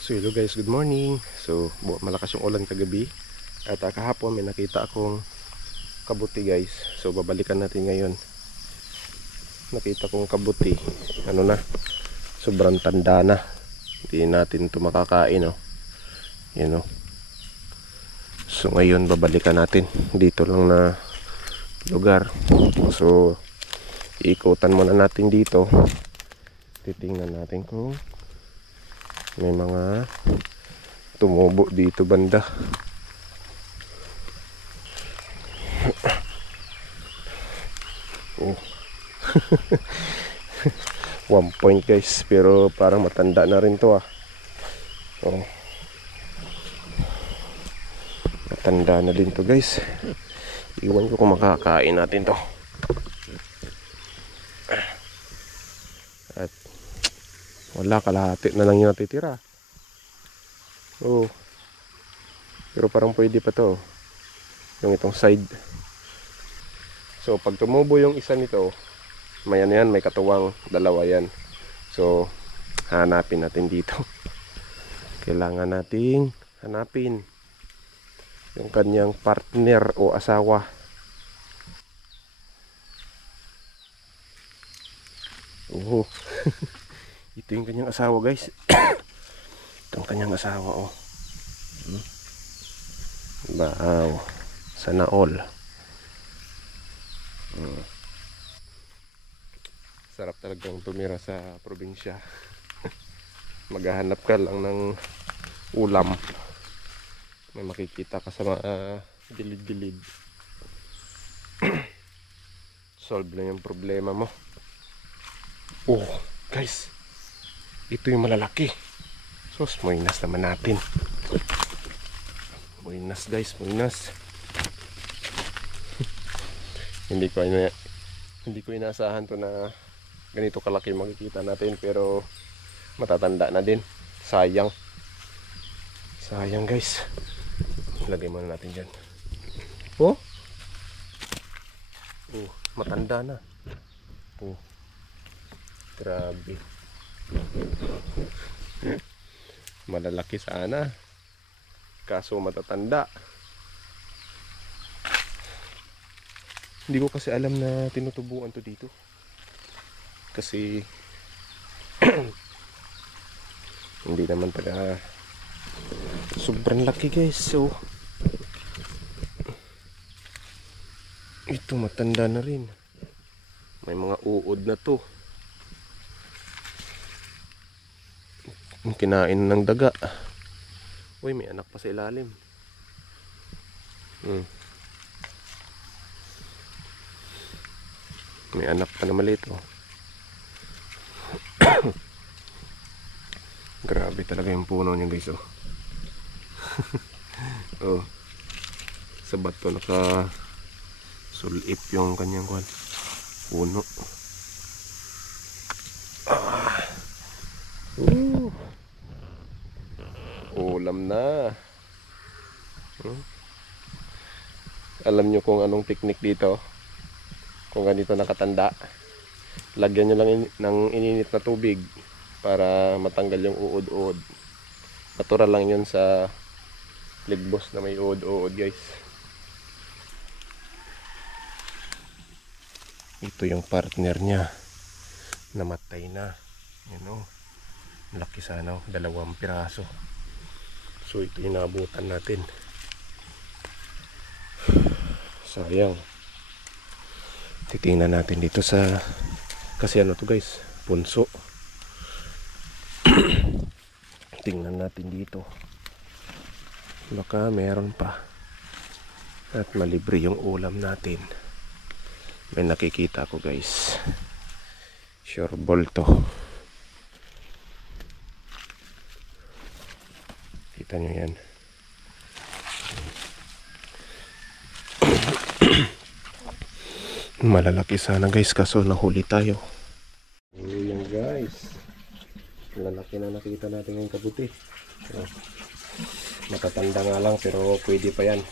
So hello guys, good morning. So malakas yung ulan kagabi. At kahapon may nakita akong kabuti guys. So babalikan natin ngayon. Nakita kong kabuti. Ano na? Sobrang tanda na. Hindi natin ito makakain, oh. Yan, oh. So ngayon babalikan natin. Dito lang na lugar. So iikutan muna natin dito. Titingnan natin kung may mga tumubo dito banda. Oh. 1 point guys, pero parang matanda na rin to, ah. Oh. Matanda na din to guys. Iwan ko kung makakain natin to. At wala, kalahati na lang yung natitira. Oh. Pero parang pwede pa to, yung itong side. So pag tumubo yung isa nito, may ano yan, may katuwang dalawa yan. So hanapin natin dito. Kailangan nating hanapin yung kanyang partner o asawa. Oh. Ito yung kanyang asawa guys. Itong kanyang asawa, oh. Wow, sana all. Sarap talagang tumira sa probinsya. Maghahanap ka lang ng ulam, may makikita ka sa gilid-gilid. Solve na yung problema mo. Oh guys, ito yung malalaki. Sus, muinas naman natin. Muinas guys, muinas. Hindi ko inaasahan to na ganito kalaki makikita natin, pero matatanda na din. Sayang. Sayang guys. Lagay muna natin dyan. Oh, matanda na. Oh, grabe. Malalaki sana, kaso matatanda. Hindi ko kasi alam na tinutubuan to dito. Kasi hindi naman taga sobrang laki guys. So ito matanda na rin. May mga uod na to. Kinain ng daga. Uy, may anak pa sa ilalim. May anak pa na maliit, oh. Grabe talaga yung puno niya guys, oh. Oh, sa bato naka sulip yung kanyang puno. Ulam na. Alam nyo kung anong technique dito? Kung ganito nakatanda, lagyan nyo lang ng ininit na tubig para matanggal yung uod-uod. Natural lang yun sa ligbos na may uod-uod guys. Ito yung partner niya, namatay na. Yan, oh. Laki sana, oh. 2 piraso. So ito yung naabutan natin. Sayang. Titingnan natin dito sa, kasi ano to guys, punso. Tingnan natin dito, baka meron pa at malibre yung ulam natin. May nakikita ko guys, sure ball to. Kita nyo yan. Malalaki sana guys, kaso nahuli tayo. So yan guys, lalaki na nakita natin yung kabuti. Matatanda nga lang pero pwede pa yan.